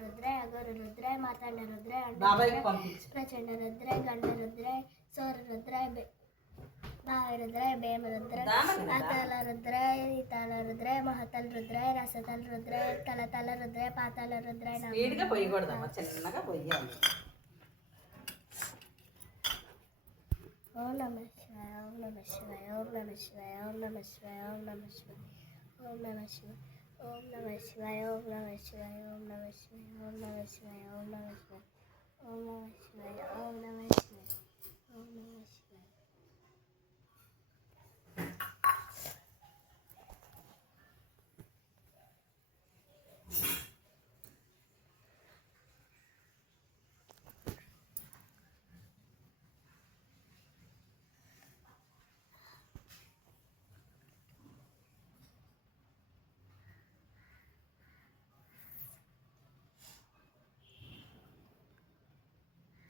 रुद्राय अघोर रुद्राय मातांड रुद्राय अंड प्रचंड रुद्राय गंड रुद्राय सौर रुद्राय भाव रुद्राय बेम रुद्राय आताल रुद्राय इताल रुद्राय महतल रुद्राय रसतल रुद्राय तलतल रुद्राय पाताल रुद्राय స్పీడ్గా పోయకూడదమ్మా, చిన్నగా పోయాలి. ఓం నమః శివాయ ఓం నమః శివాయ ఓం నమః శివాయ ఓం నమః శివాయ ఓం నమః శివాయ ఓం నమః శివాయ ఓం నమః శివాయ ఓం నమః శివాయ ఓం నమః శివాయ ఓం నమః శివాయ ఓం నమః శివాయ ఓం నమః శివాయ ఓం నమః శివాయ ఓం నమః శివాయ.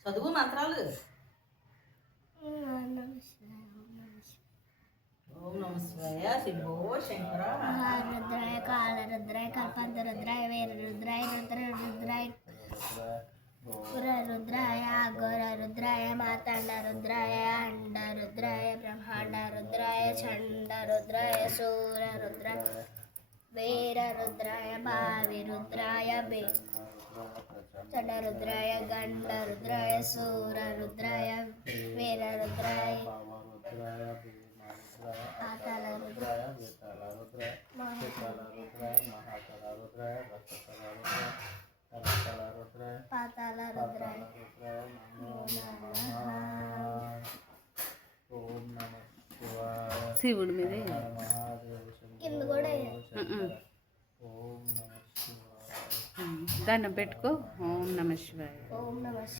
చదువు మంత్రాలు. ఓం నమః శివాయ ఓం నమ శివాయ శంభో శంకర రుద్రాయ కాల రుద్రాయ కల్పంత రుద్రాయ వీర రుద్రాయ రుద్ర రుద్రాయ పుర రుద్రాయ అఘోర రుద్రాయ మాతాండ రుద్రాయ అండ రుద్రాయ బ్రహ్మాండ రుద్రాయ చండ రుద్రాయ సూర రుద్రాయ వీర రుద్రాయ భావి రుద్రాయ చండ రుద్రాయ గండ రుద్రాయ సూర రుద్రాయ వీర రుద్రాయ పాతాళ రుద్రాయ పాతాళ రుద్రాయ శివుడి మీద కింద కూడా దండం పెట్టుకో. ఓం నమ శివాయ. ఓం నమ